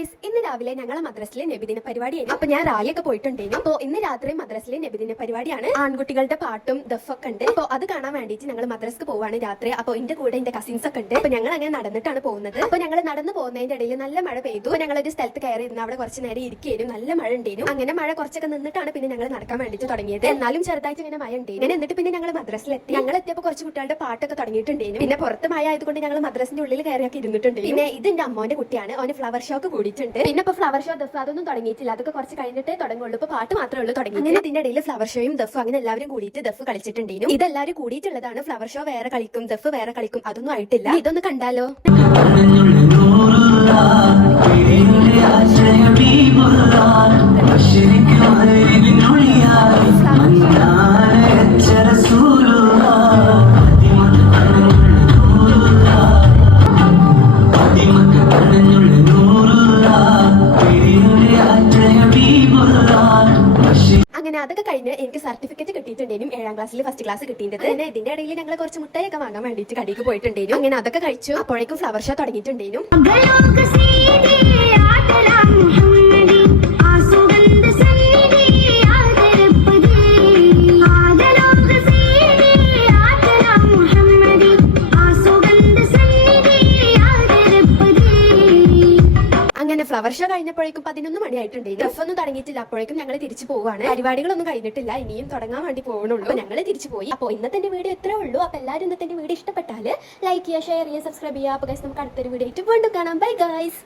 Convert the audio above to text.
Guys, ഇന്ന് രാവിലെ ഞങ്ങളെ മദ്രസിലെ നബിദിന പരിപാടിയായിരുന്നു. അപ്പൊ ഞാൻ റാലിയൊക്കെ പോയിട്ടുണ്ടായിരുന്നു. അപ്പൊ ഇന്ന് രാത്രി മദ്രസിലെ നബിദിന പരിപാടിയാണ്. ആൺകുട്ടികളുടെ പാട്ടും ദഫൊക്കെ ഉണ്ട്. അപ്പൊ അത് കാണാൻ വേണ്ടിയിട്ട് ഞങ്ങൾ മദ്രസ്ക്ക് പോവാണ് രാത്രി. അപ്പൊ എന്റെ കൂടെ എന്റെ കസിൻസ് ഒക്കെ ഉണ്ട്. അപ്പൊ ഞങ്ങൾ അങ്ങനെ നടന്നിട്ടാണ് പോകുന്നത്. അപ്പൊ ഞങ്ങൾ നടന്നു പോകുന്നതിന്റെ ഇടയിൽ നല്ല മഴ പെയ്തു. അപ്പൊ ഞങ്ങൾ ഒരു സ്ഥലത്ത് കയറിയിരുന്നു. അവിടെ കുറച്ച് നേരം ഇരിക്കുകയും നല്ല മഴ ഉണ്ടായിരുന്നു. അങ്ങനെ മഴ കുറച്ചൊക്കെ നിന്നിട്ടാണ് പിന്നെ ഞങ്ങൾ നടക്കാൻ വേണ്ടിയിട്ട് തുടങ്ങിയത്. എന്നാലും ചെറുതായിട്ട് ഇങ്ങനെ മഴ ഉണ്ടായിരുന്നു. എന്നിട്ട് പിന്നെ ഞങ്ങൾ മദ്രസിലെത്തി. ഞങ്ങൾ എത്തിയപ്പോൾ കുറച്ച് കുട്ടികളുടെ പാട്ടൊക്കെ തുടങ്ങിയിട്ടുണ്ടായിരുന്നു. പിന്നെ പുറത്ത് മഴ ആയതുകൊണ്ട് ഞങ്ങൾ മദ്രസിന്റെ ഉള്ളിൽ കയറിയൊക്കെ ഇരുന്നിട്ടുണ്ട്. പിന്നെ ഇത് എന്റെ അമ്മോന്റെ കുട്ടിയാണ്. അവന് ഫ്ലവർ ഷോക്ക് കൂടിയിട്ടുണ്ട്. പിന്നെ ഇപ്പൊ ഫ്ലവർ ഷോ ദഫ് അതൊന്നും തുടങ്ങിയിട്ടില്ല. അതൊക്കെ കുറച്ച് കഴിഞ്ഞിട്ടേ തുടങ്ങുള്ളൂ. ഇപ്പൊ പാട്ട് മാത്രമേ ഉള്ളൂ തുടങ്ങി. അങ്ങനെ ഇതിന്റെ ഇടയിൽ ഫ്ലവർ ഷോയും ദഫും അങ്ങനെ എല്ലാവരും കൂടിയിട്ട് ദഫ് കളിച്ചിട്ടുണ്ടായിരുന്നു. ഇതെല്ലാവരും കൂടിയിട്ടുള്ളതാണ്. ഫ്ലവർ ഷോ വേറെ കളിക്കും, ദഫ് വേറെ കളിക്കും. അതൊന്നും ആയിട്ടില്ല. ഇതൊന്ന് കണ്ടാലോ. അങ്ങനെ അതൊക്കെ കഴിഞ്ഞ് എനിക്ക് സർട്ടിഫിക്കറ്റ് കിട്ടിയിട്ടുണ്ടെങ്കിലും 7ാം ക്ലാസ്സിൽ ഫസ്റ്റ് ക്ലാസ് കിട്ടിയിട്ടുണ്ട്. പിന്നെ ഇതിന്റെ ഇടയിൽ ഞങ്ങൾ കുറച്ച് മുട്ടായൊക്കെ വാങ്ങാൻ വേണ്ടിയിട്ട് കടയിലേക്ക് പോയിട്ടുണ്ടായിരുന്നു. അങ്ങനെ അതൊക്കെ കഴിച്ചു. അപ്പോഴേക്കും ഫ്ലവർ ഷോ തുടങ്ങിയിട്ടുണ്ടായിരുന്നു. അങ്ങനെ ഫ്ലവർ ഷോ കഴിഞ്ഞപ്പോഴേക്കും 11 മണിയായിട്ടുണ്ടായിരുന്നു. ദഫൊന്നും തുടങ്ങിയിട്ടില്ല. അപ്പോഴേക്കും ഞങ്ങൾ തിരിച്ചു പോവാണ്. പരിപാടികളൊന്നും കഴിഞ്ഞിട്ടില്ല, ഇനിയും തുടങ്ങാൻ വേണ്ടി പോകണുള്ളൂ. ഞങ്ങൾ തിരിച്ചു പോയി. അപ്പോൾ ഇന്നത്തെ വീഡിയോ ഇത്രേ ഉള്ളൂ. അപ്പൊ എല്ലാവരും ഇന്നത്തെ വീഡിയോ ഇഷ്ടപ്പെട്ടാൽ ലൈക്ക് ചെയ്യുക, ഷെയർ ചെയ്യുക, സബ്സ്ക്രൈബ് ചെയ്യുക. അപ്പോൾ ഗൈസ്, നമുക്ക് അടുത്തൊരു വീഡിയോ ആയിട്ട് വീണ്ടും കാണാം. Bye guys.